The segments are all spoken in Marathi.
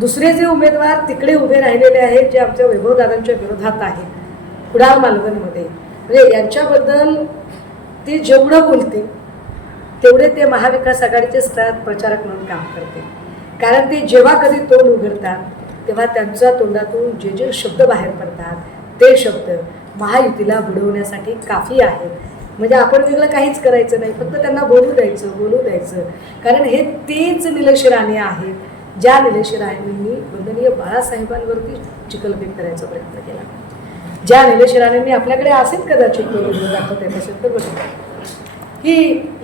दुसरे जे उमेदवार तिकडे उभे राहिलेले आहेत जे आमच्या वैभवदादांच्या विरोधात आहेत कुडाळ मालवणमध्ये, म्हणजे यांच्याबद्दल ती जेवढं बोलते तेवढे ते महाविकास आघाडीचे स्टार प्रचारक म्हणून काम करते. कारण ते जेव्हा कधी तोंड उघडतात तेव्हा त्यांच्या तोंडातून जे जे शब्द बाहेर पडतात ते शब्द महायुतीला बुडवण्यासाठी काफी आहेत. म्हणजे आपण वेगळं काहीच करायचं नाही, फक्त त्यांना बोलू द्यायचं. कारण हे तेच निलेश राणे आहेत ज्या निलेश राणेंनी वंदनीय बाळासाहेबांवरती चिखलफेक करायचा प्रयत्न केला. ज्या निलेश राणेंनी आपल्याकडे असेल कदाचित तो व्हिडिओ दाखवत येत असेल तर बघा की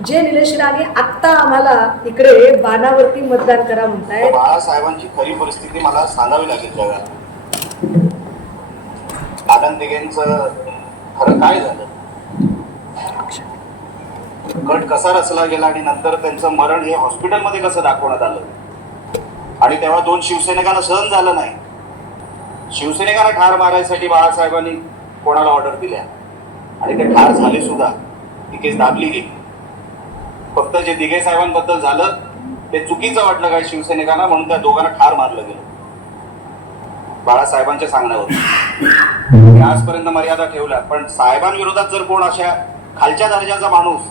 जे निलेश राणे आत्ता आम्हाला इकडे बाणावरती मतदान करा म्हणताय. बाळासाहेबांची खरी परिस्थिती मला सांगावी लागेल जगात. आनंद दिघेंचं खरं काय झालं, गट कसा रचला गेला आणि नंतर त्यांचं मरण हे हॉस्पिटलमध्ये कसं दाखवण्यात आलं, आणि तेव्हा 2 शिवसैनिकांना सहन झालं नाही. शिवसैनिकांना ठार मारायसाठी बाळासाहेबांनी कोणाला ऑर्डर दिल्या आणि ते ठार झाले सुद्धा. ती केस दाबली गेली. फक्त जे दिघे साहेबांबद्दल झालं ते चुकीचं वाटलं काय शिवसैनिकांना, म्हणून त्या दोघांना ठार मारलं गेलं बाळासाहेबांच्या सांगण्यावर. आजपर्यंत मर्यादा ठेवल्या, पण साहेबांविरोधात जर कोण अशा खालच्या दर्जाचा माणूस,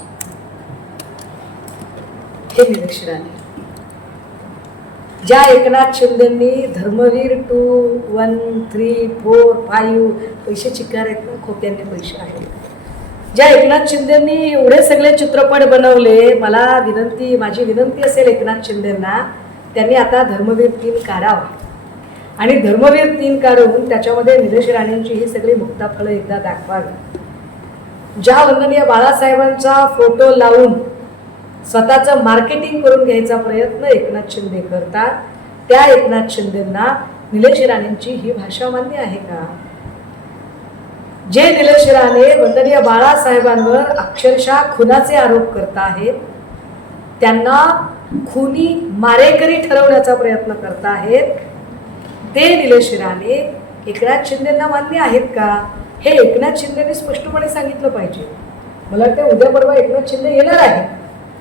हे निलेश राणे ज्या एकनाथ शिंदेंनी धर्मवीर 2, 1, 3, 4, 5 पैसे चिकार आहेत ना, खोट्यांनी पैसे आहेत. ज्या एकनाथ शिंदेंनी एवढे सगळे चित्रपट बनवले, माझी विनंती असेल एकनाथ शिंदेंना, त्यांनी आता धर्मवीर 3 काढावा आणि धर्मवीर 3 काढून त्याच्यामध्ये निलेश राणेंची ही सगळी मुक्ताफळं एकदा दाखवावी. ज्या वंदनीय बाळासाहेबांचा फोटो लावून स्वतःचं मार्केटिंग करून घ्यायचा प्रयत्न एकनाथ शिंदे करतात, त्या एकनाथ शिंदेंना निलेश राणेंची ही भाषा मान्य आहे का? जे निलेश राणे वंदनीय बाळासाहेबांवर अक्षरशः खुनाचे आरोप करत आहेत, त्यांना खुनी मारेकरी ठरवण्याचा प्रयत्न करत आहेत, ते निलेश राणे एकनाथ शिंदेंना मान्य आहेत का? हे एकनाथ शिंदेने स्पष्टपणे सांगितलं पाहिजे. मला वाटतं उद्या परवा एकनाथ शिंदे येणार आहे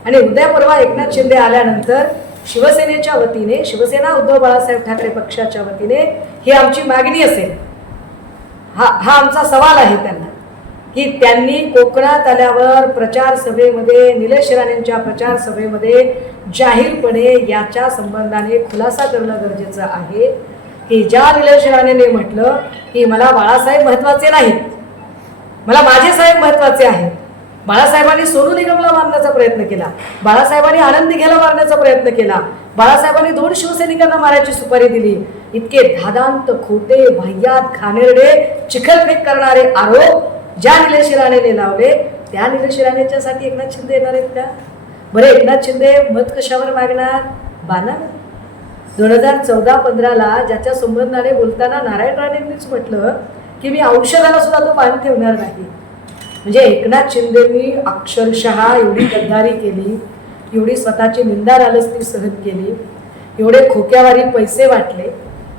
आणि उद्या परवा एकनाथ शिंदे आल्यानंतर शिवसेनेच्या वतीने, शिवसेना उद्धव बाळासाहेब ठाकरे पक्षाच्या वतीने ही आमची मागणी असेल, हा आमचा सवाल आहे त्यांना, की त्यांनी कोकणात आल्यावर प्रचार सभेमध्ये, निलेश राणेंच्या प्रचार सभेमध्ये जाहीरपणे याच्या संबंधाने खुलासा करणं गरजेचं आहे की ज्या निलेश राणेंनी म्हटलं की मला बाळासाहेब महत्वाचे नाहीत, मला माझे साहेब महत्वाचे आहेत. बाळासाहेबांनी सोनू निगमला मारण्याचा प्रयत्न केला, बाळासाहेबांनी आनंद दिघेला मारण्याचा प्रयत्न केला, बाळासाहेबांनी 2 शिवसैनिकांना मारायची सुपारी दिली. इतके धादांत, खोटे, भय्यात, घाणेरडे, चिखलफेक करणारे आरोप ज्या निलेश राणेने लावले, त्या निलेश राणेच्यासाठी एकनाथ शिंदे येणार आहेत का? बरं, एकनाथ शिंदे मत कशावर मागणार? बाणावर. 2014-15ला ज्याच्या संबंधाने बोलताना नारायण राणेंनीच म्हटलं की मी औषधाला सुद्धा तो बाण ठेवणार नाही. म्हणजे एकनाथ शिंदेंनी अक्षरशः एवढी गद्दारी केली, एवढी स्वतःची निंदा नालस्ती सहन केली, एवढे खोक्यावारी पैसे वाटले,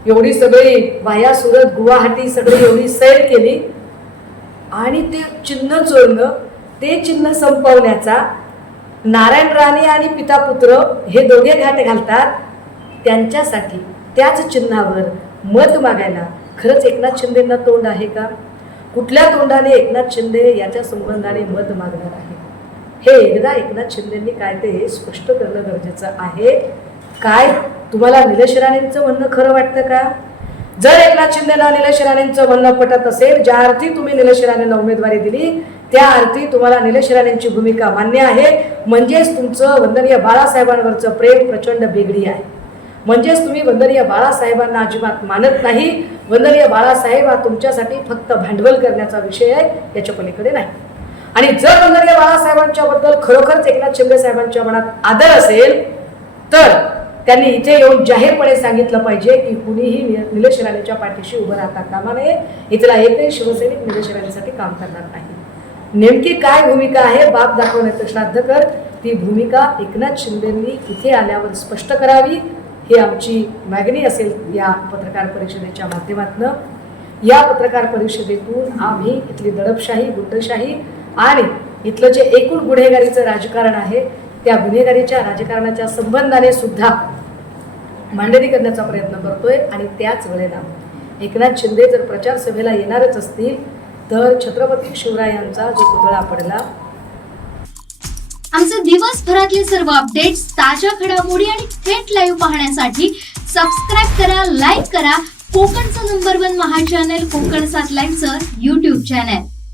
एवढी सगळी वाया सुरत गुवाहाटी सगळी एवढी सैर केली आणि ते चिन्ह चोरणं, ते चिन्ह संपवण्याचा नारायण राणे आणि पिता पुत्र हे दोघे घाट घालतात. त्यांच्यासाठी त्याच चिन्हावर मत मागायला खरंच एकनाथ शिंदेंना तोंड आहे का? कुठल्या तोंडाने एकनाथ शिंदे याच्या संबंधाने मत मागणार आहे? हे एकदा एकनाथ शिंदेंनी काय ते स्पष्ट करणं गरजेचं आहे. काय तुम्हाला निलेश राणेंचं म्हणणं खरं वाटतं का? जर एकनाथ शिंदेला निलेश राणेंचं म्हणणं पटत असेल, ज्या अर्थी तुम्ही निलेश राणेंना उमेदवारी दिली त्या अर्थी तुम्हाला निलेश राणेंची भूमिका मान्य आहे, म्हणजेच तुमचं वंदनीय बाळासाहेबांवरचं प्रेम प्रचंड बेगडी आहे, म्हणजेच तुम्ही वंदनीय बाळासाहेबांना अजिबात मानत नाही. वंदनीय बाळासाहेब हा तुमच्यासाठी फक्त भांडवल करण्याचा विषय आहे, याच्या पलीकडे नाही. आणि जर वंदनीय बाळासाहेबांच्या बद्दल खरोखरच एकनाथ शिंदे साहेबांच्या मनात आदर असेल तर त्यांनी इथे येऊन जाहीरपणे सांगितलं पाहिजे की कुणीही निलेश राणेच्या पाठीशी उभं राहता कामा नये. इथला एकही शिवसैनिक निलेश राणेसाठी काम करणार नाही. नेमकी काय भूमिका आहे बाप दाखवण्याचं श्राद्ध कर, ती भूमिका एकनाथ शिंदेंनी इथे आल्यावर स्पष्ट करावी, ही आमची मागणी असेल या पत्रकार परिषदेच्या माध्यमातून. या पत्रकार परिषदेतून आम्ही इथली दडपशाही, गुंडशाही आणि इथलं जे एकूण गुन्हेगारीचं राजकारण आहे त्या गुन्हेगारीच्या राजकारणाच्या संबंधाने सुद्धा मांडणी करण्याचा प्रयत्न करतोय. आणि त्याच वेळेला एकनाथ शिंदे जर प्रचार सभेला येणारच असतील तर छत्रपती शिवरायांचा जो पुतळा पडला. आमचे दिवसभरातले सर्व अपडेट्स, ताज्या घडामोडी आणि थेट लाईव्ह पाहण्यासाठी सबस्क्राईब करा, लाईक करा कोकणचं नंबर 1 महा चॅनल कोकण 7 लाईनचं YouTube चॅनल.